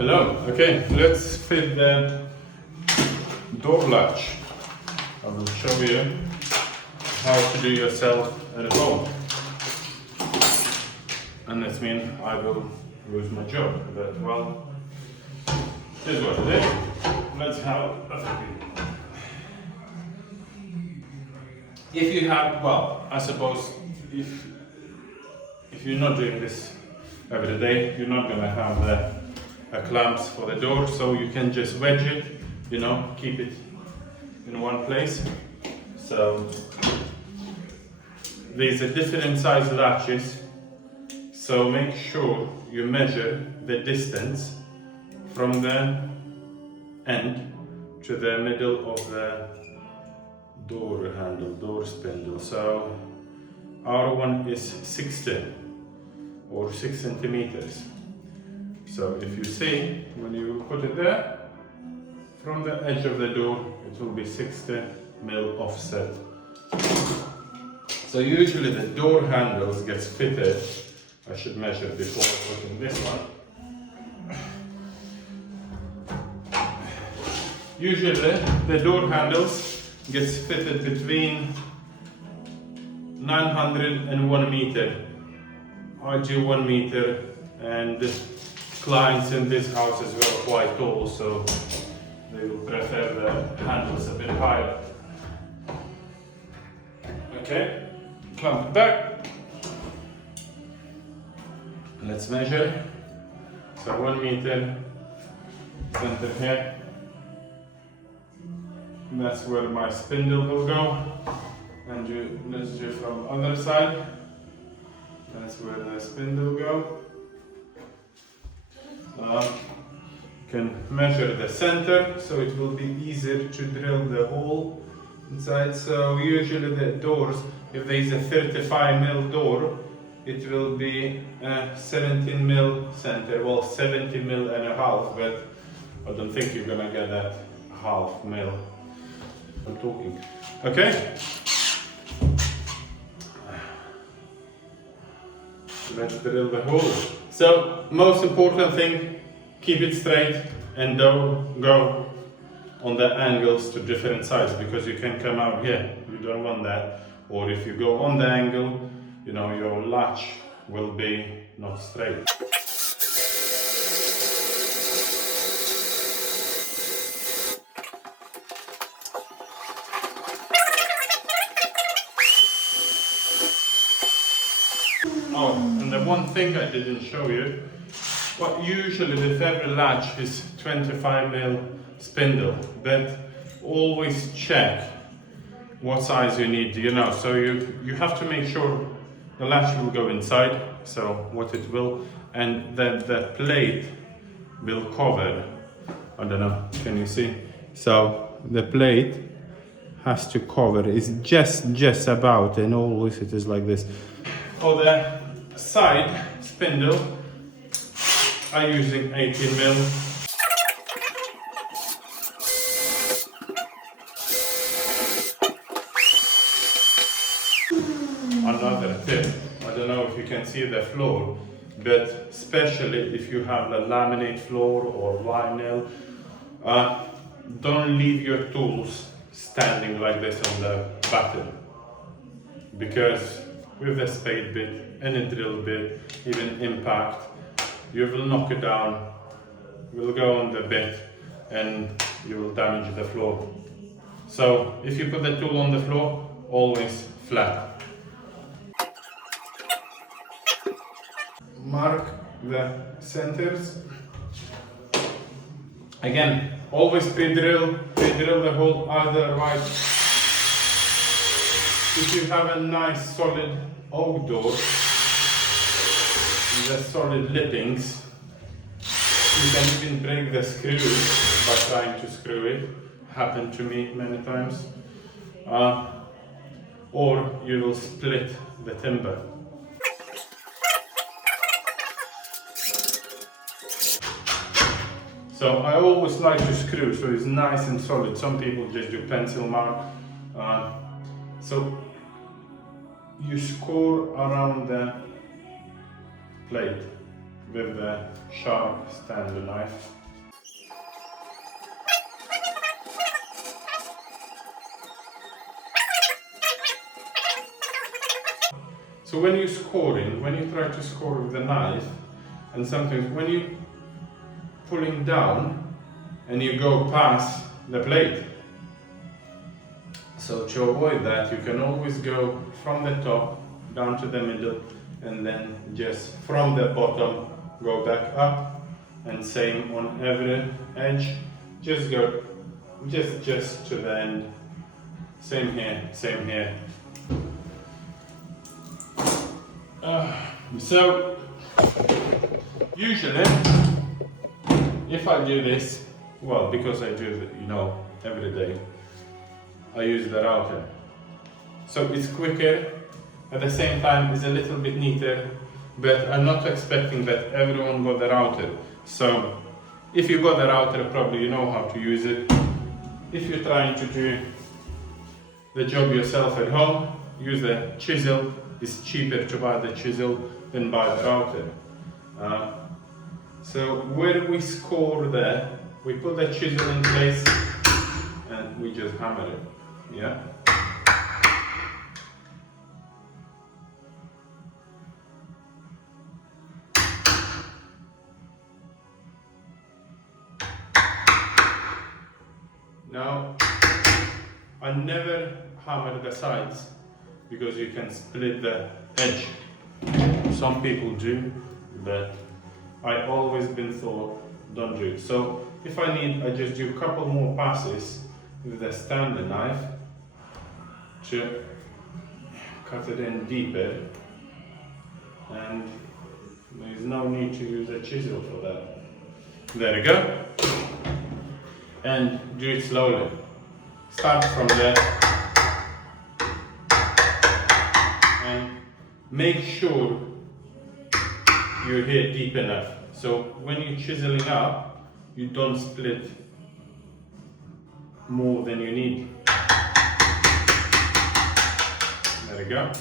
Hello, okay, let's fit the door latch. I will show you how to do yourself at home. And that means I will lose my job, but well, here's what it is. Let's have a look. If you have, well, I suppose if you're not doing this every day, you're not gonna have the clamps for the door, so you can just wedge it, keep it in one place. So these are different size latches, so make sure you measure the distance from the end to the middle of the door handle, door spindle. So our one is 60 or 6 centimeters. So if you see, when you put it there, from the edge of the door, it will be 60 mil offset. So usually the door handles gets fitted. I should measure before putting this one. Usually the door handles gets fitted between 900 and 1 meter. I do 1 meter, and the clients in this house as well are quite tall, so they will prefer the handles a bit higher. Okay, clamp it back. Let's measure. So 1 meter, center here. That's where my spindle will go. And let's do from other side. That's where the spindle go. You can measure the center, so it will be easier to drill the hole inside. So usually the doors, if there is a 35 mil door, it will be 17 mil center, well 70 mil and a half, but I don't think you're gonna get that half mil. I'm talking. Okay. Let's drill the hole. So, most important thing, keep it straight and don't go on the angles to different sides, because you can come out here. You don't want that. Or if you go on the angle, your latch will be not straight. Oh, and the one thing I didn't show you, usually with every latch is 25 mil spindle, but always check what size you need, so you have to make sure the latch will go inside, so what it will, and that the plate will cover, I don't know, can you see? So the plate has to cover, it's just about, and always it is like this. For the side spindle, I'm using 18 mil. Another tip, I don't know if you can see the floor, but especially if you have a laminate floor or vinyl, don't leave your tools standing like this on the button, because with a spade bit and a drill bit, even impact, you will knock it down, will go on the bit, and you will damage the floor. So if you put the tool on the floor, always flat. Mark the centers. Again, always pre-drill the hole, otherwise, if you have a nice solid oak door, the solid lippings, you can even break the screw by trying to screw it. Happened to me many times. Or you will split the timber. So I always like to screw, so it's nice and solid. Some people just do pencil mark. So you score around the plate, with the sharp stand knife. So when you're scoring, when you try to score with the knife, and sometimes when you're pulling down and you go past the blade, so to avoid that, you can always go from the top down to the middle, and then just from the bottom go back up, and same on every edge. Just go just to the end. Same here, same here. So usually if I do this, well, because I do it, you know, every day, I use the router. So it's quicker, at the same time it's a little bit neater, but I'm not expecting that everyone got the router. So if you got the router, probably you know how to use it. If you're trying to do the job yourself at home, use the chisel. It's cheaper to buy the chisel than buy the router. So where we score there, we put the chisel in place and we just hammer it. Yeah. Now, I never hammer the sides because you can split the edge. Some people do, but I always been thought don't do it. So if I need, I just do a couple more passes with the standard knife to cut it in deeper, and there's no need to use a chisel for that. There we go. And do it slowly. Start from there and make sure you're here deep enough. So when you're chiseling up, you don't split more than you need. There we go.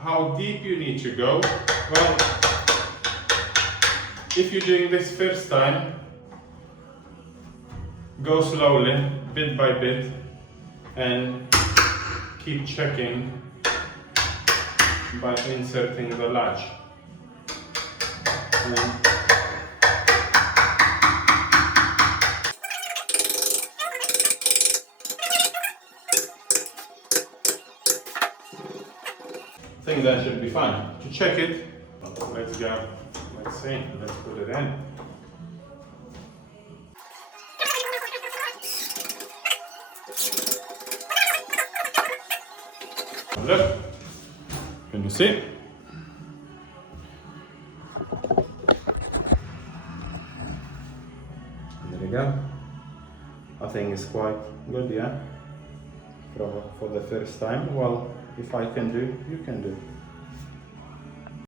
How deep you need to go? Well, if you're doing this first time, go slowly, bit by bit, and keep checking by inserting the latch. I think that should be fine. To check it, let's go, let's see, let's put it in. Look, can you see? There we go. I think it's quite good, yeah? For the first time. Well, if I can do, you can do.